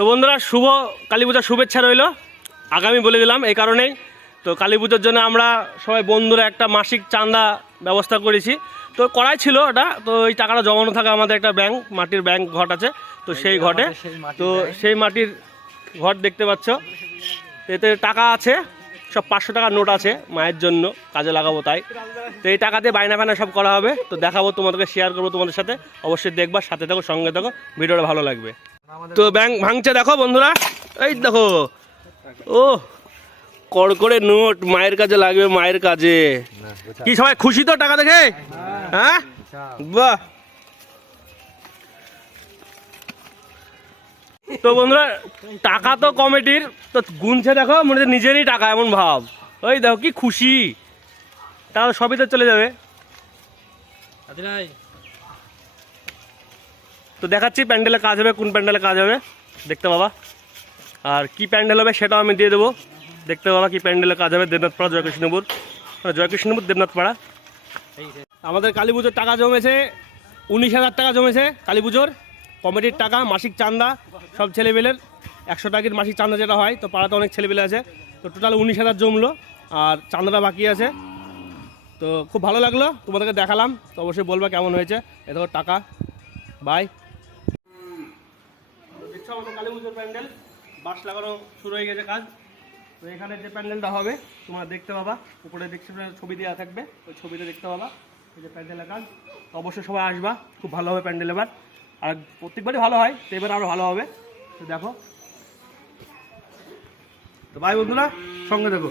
তো বন্ধুরা শুভ কালী পূজার শুভেচ্ছা রইল আগামী বলে দিলাম এই কারণেই। তো কালী পুজোর জন্য আমরা সবাই বন্ধুরা একটা মাসিক চাঁদা ব্যবস্থা করেছি। তো করাই ছিল ওটা, তো এই টাকাটা জমানো থাকে আমাদের একটা ব্যাংক, মাটির ব্যাংক ঘট আছে, তো সেই ঘটে। তো সেই মাটির ঘট দেখতে পাচ্ছ, এতে টাকা আছে, সব 500 টাকার নোট আছে, মায়ের জন্য কাজে লাগাবো তাই। তো এই টাকাতে বায়না ফায়না সব করা হবে, তো দেখাবো তোমাদেরকে, শেয়ার করবো তোমাদের সাথে, অবশ্যই দেখবা, সাথে থাকো, সঙ্গে থাকো, ভিডিওটা ভালো লাগবে। তো ব্যাংক ভাঙছে দেখো বন্ধুরা, এই দেখো, ও কড়কড়ে নোট, মায়ের কাজে লাগবে, মায়ের কাজে। কি সবাই খুশি তো টাকা দেখে? হ্যাঁ, বাহ। তো বন্ধুরা টাকা তো কমিটির, তো গুনছে দেখো, মনে হচ্ছে নিজেরই টাকা, এমন ভাব। ওই দেখো কি খুশি, টাকা সবই তো চলে যাবে। তো দেখাচ্ছি প্যান্ডেলে কাজ হবে, কোন প্যান্ডেলে কাজ হবে দেখতে পাবা, আর কি প্যান্ডেল হবে সেটাও আমি দিয়ে দেবো, দেখতে পাবা কি প্যান্ডেলে কাজ হবে। দেবনাথপাড়া জয়কৃষ্ণপুর, জয়কৃষ্ণপুর দেবনাথপাড়া। আমাদের কালী পুজোর টাকা জমেছে 19,000 টাকা জমেছে কালী পুজোর কমিটির টাকা, মাসিক চাঁদা সব ছেলেবেলের 100 টাকার মাসিক চাঁদা যেটা হয়, তো পাড়াতে অনেক ছেলেবেলে আছে, তো টোটাল 19,000 জমলো, আর চাঁদাটা বাকি আছে। তো খুব ভালো লাগলো, তোমাদেরকে দেখালাম, তো অবশ্যই বলবা কেমন হয়েছে। এত টাকা বাই। দেখছো আমাদের কালী পুজোর প্যান্ডেল, বাঁশ লাগানো শুরু হয়ে গেছে কাজ। তো এখানে যে প্যান্ডেলটা হবে তোমরা দেখতে পাবা, উপরে ডেসক্রিপশনে ছবি দেওয়া থাকবে, ওই ছবিতে দেখতে পাবা এই যে প্যান্ডেলের কাজ। তো অবশ্যই সবাই আসবা, খুব ভালো হবে প্যান্ডেল এবার, আর প্রত্যেকবারই ভালো হয়, তো এবার আরও ভালো হবে। তো দেখো, তো ভাই বন্ধুরা সঙ্গে দেখো।